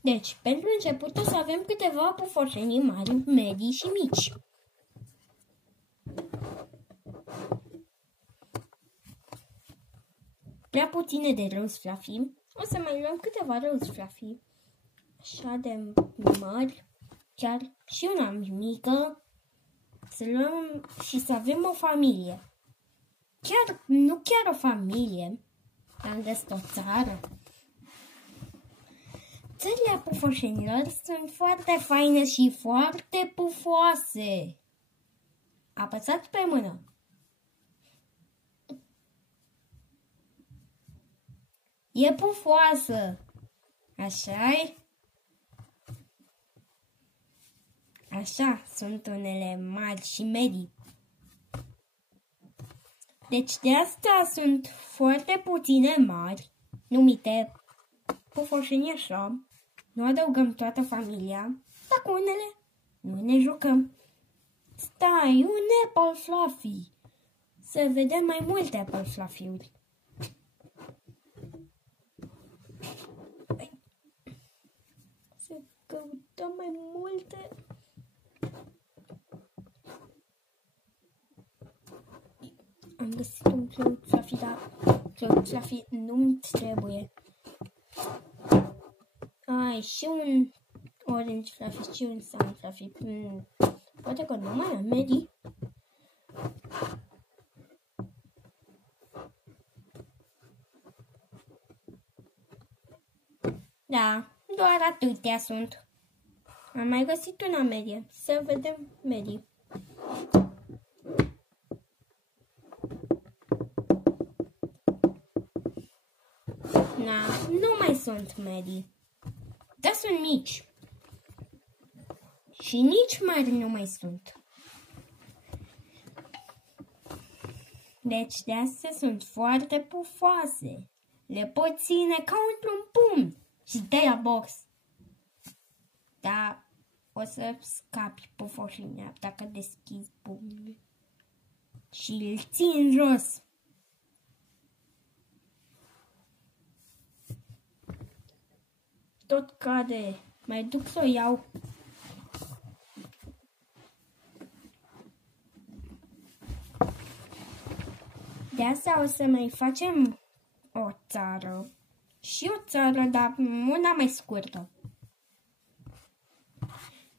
Deci, pentru început o să avem câteva pufoșenii mari, medii și mici. Prea puține de Rose Fluffy. O să mai luăm câteva Rose Fluffy. Așa de mari. Chiar și una mică. Să luăm și să avem o familie. Nu chiar o familie. Am găsit o țară. Țările pufoșenilor sunt foarte faine și foarte pufoase. Apăsați pe mână. E pufoasă. Așa-i? Așa sunt unele mari și medii. Deci de asta sunt foarte puține mari, numite pufoșenii așa. Nu adăugăm toată familia, dar cu unele nu ne jucăm. Stai, un Apple Fluffy. Să vedem mai multe Apple Fluffy-uri. Să căutăm mai multe. Am găsit un Cloud Fluffy, dar Cloud Fluffy nu-mi trebuie. Ai, și un Orange Fluffy și un Sun Fluffy. Poate că nu mai am medii. Da, doar atâtea sunt. Am mai găsit una medie. Să vedem medii. Da, nu mai sunt medii. Dar sunt mici. Și nici mari nu mai sunt. Deci de astea sunt foarte pufoase. Le poți ține ca într-un pumn și dai la box. Dar o să scapi pufoșenia dacă deschizi pumnul și îl ții în jos. Tot cade. Mai duc să o iau. De asta o să mai facem o țară. Și o țară, dar una mai scurtă.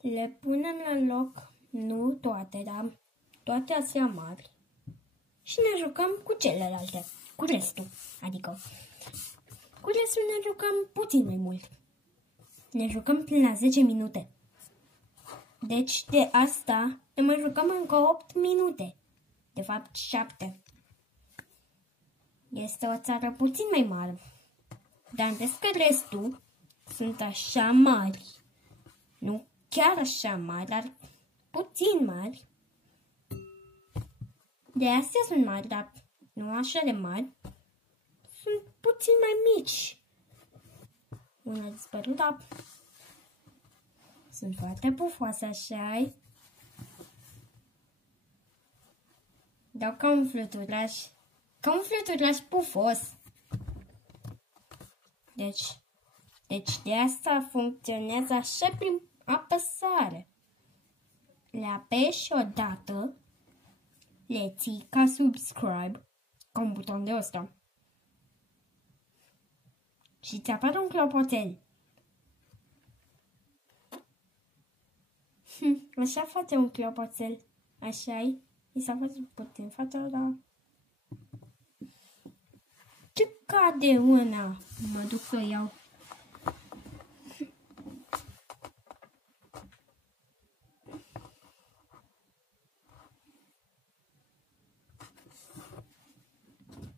Le punem la loc, nu toate, dar toate astea mari. Și ne jucăm cu celelalte, cu restul. Adică, cu restul ne jucăm puțin mai mult. Ne jucăm până la 10 minute. Deci de asta ne mai jucăm încă 8 minute. De fapt 7. Este o țară puțin mai mare. Dar vezi că restul sunt așa mari. Nu chiar așa mari, dar puțin mari. De astea sunt mari, dar nu așa de mari. Sunt puțin mai mici. Una a dispărut, dar sunt foarte pufoase, așa-i? Dau ca un fluturaș. Ca un fluturaș pufos. Deci de asta funcționează așa prin apăsare. Le apeși odată, le ții ca subscribe, ca un buton de ăsta. Și ți apare un clopoțel. Așa face un clopoțel. Așa-i? Mi s-a făcut puțin față, dar... Ce cade una? Mă duc să o iau.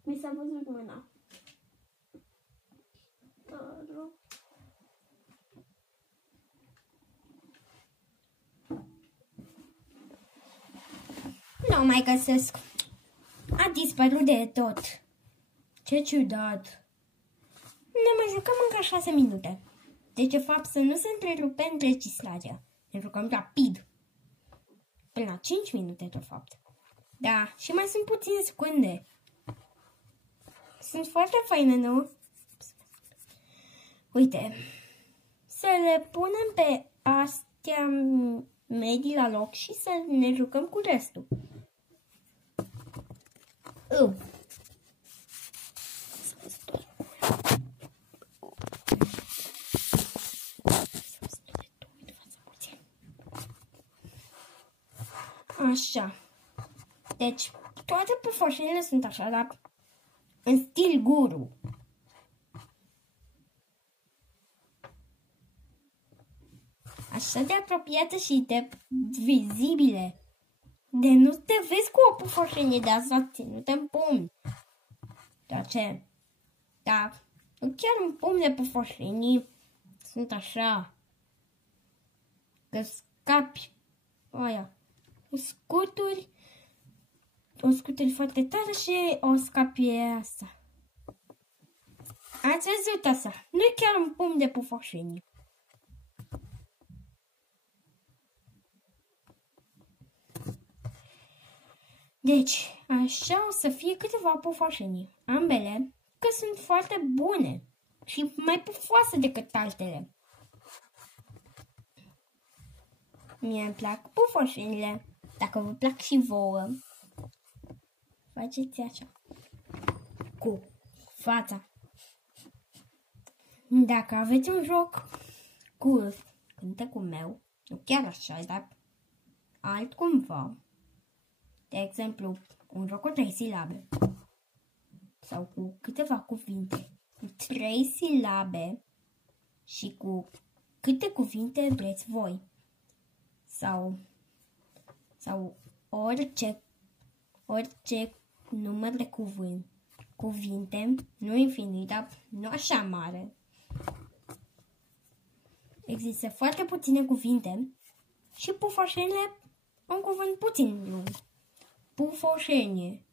Mi s-a văzut mâna. Nu mai găsesc. A dispărut de tot. Ce ciudat. Ne mai jucăm încă 6 minute. Deci, de fapt, să nu se întrerupe înregistrarea. Ne jucăm rapid. Până la 5 minute, de fapt. Da, și mai sunt puține secunde. Sunt foarte faine, nu? Uite, să le punem pe astea medii la loc și să ne jucăm cu restul. Așa. Deci, toate pufoșenile sunt așa, dar în stil guru. Așa de apropiate și de vizibile. De nu te vezi cu o pufoșenie de asta ținută în pumni. Dar ce? Da, nu chiar în pumni de pufoșenii sunt așa. Că scapi aia. O scuturi foarte tare și o scapi asta. Ați văzut asta? Nu e chiar un pumn de pufoșenii. Deci, așa o să fie câteva pufoșenii. Ambele, că sunt foarte bune și mai pufoase decât altele. Mie îmi plac pufoșenile. Dacă vă plac și vouă, faceți așa. Cu fața. Dacă aveți un joc cu cântecul meu, nu chiar așa, dar altcumva, de exemplu, un joc cu 3 silabe sau cu câteva cuvinte, cu 3 silabe și cu câte cuvinte vreți voi sau orice număr de cuvinte, nu infinit, dar nu așa mare. Există foarte puține cuvinte și pufoșenile un cuvânt puțin lung. Pufoșenie.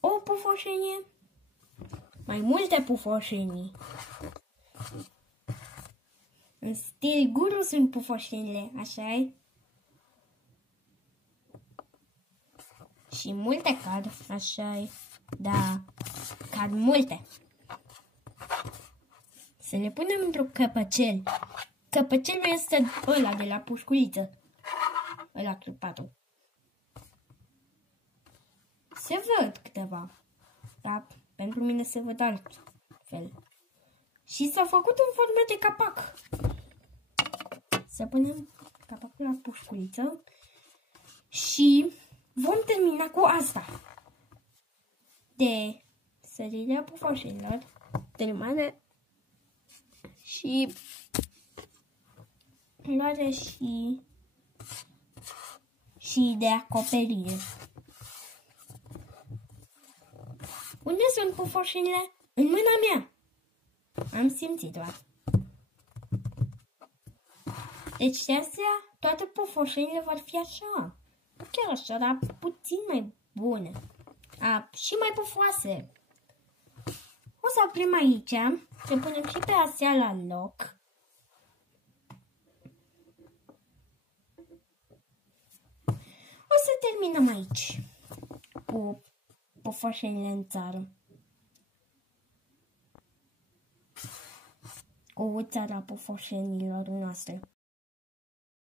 O pufoșenie, mai multe pufoșenii. În stil guru sunt pufoșenile, așa-i? Și multe cad, așa-i? Da, cad multe. Să le punem într-un căpăcel. Căpăcelul este ăla de la pușculiță. Ăla clupatul. Se văd câteva, dar pentru mine se văd altfel. Și s-a făcut în formă de capac. Să punem capacul la pușculiță și vom termina cu asta. De sărirea pufoșenilor, terminare și luare și de acoperire. Unde sunt pufoșenile? În mâna mea. Am simțit doar. Deci de astea, toate pufoșenile vor fi așa. Nu chiar așa, dar puțin mai bune. Și mai pufoase. O să oprim aici. Să punem și pe astea la loc. O să terminăm aici cu pufoșenile în țară. Cu țara pufoșenilor noastre.